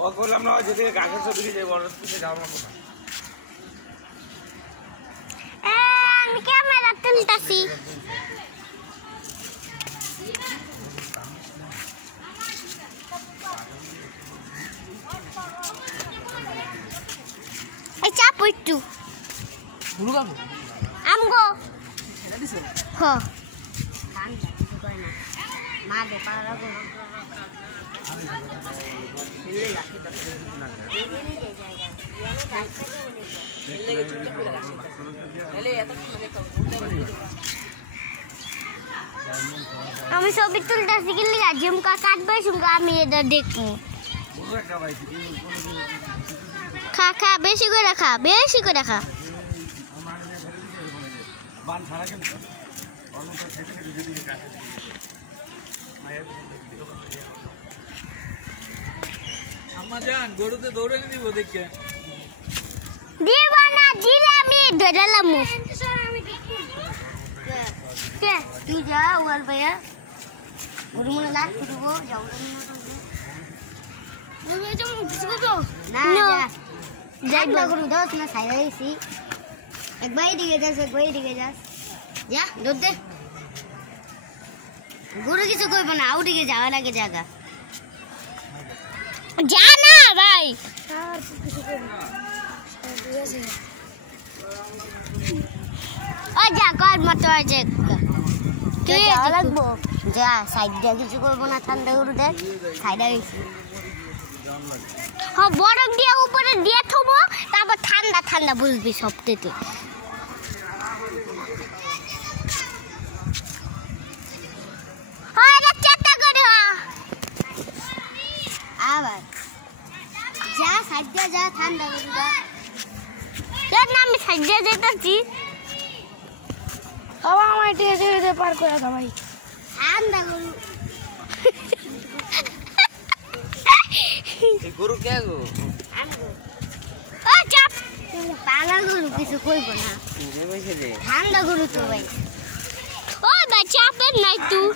ও করলাম না যেদিকে গাছের সব দিকে যাই বড় পিছে যাবো না আমি ক্যামেরা তুলতাছি এই চাপ একটু শুরু করব আমগো এটা দিছো হ কান কিছু কই না মা দে পারা গো মিলে রাখি দাও আমি ছবি তুলতেছি কি লিগা ঝুমকা কাটবে ঝুমকা আমি এটা দেখবো খা খা বেশি করে খা বেশি করে খা আম্মা জান গরুতে দৌড়ে দিব দেখে দিব না দিলে আমি ধরলাম কে তুই যা ওয়াল ভাইয়া গরু মনে লাগ দিব যাও না যাই গরু দোস না সাইরা দিছি একবার দিকে যাস যা দুধ দে গরু কিছু কইব না আউ দিকে যাওয়া লাগে জায়গা যা না ভাই আর কিছু কইব না ও যা কর মত আছে কে লাগবো যা সাইড দিয়ে কিছু করবো না ঠান্ডা গরু দেখ সাইডে গেছি হ্যাঁ বরফ দিয়ে উপরে দিয়ে থবো তারপর ঠান্ডা ঠান্ডা বুঝবি সব থেকে চেষ্টা করো আবার যা সাইড দিয়ে যা ঠান্ডা গরু দেখ না আমি সাইড দিয়ে যেতেছি বাবা আমার টিকে টিকে পার করে দাও ভাই ঠান্ডা গরু এই গরু কে গো ও চাপ পালা গরু কিছু কইব না যে কইছে যে ঠান্ডা গরু তো ভাই ও ভাই চাপের নাই তুই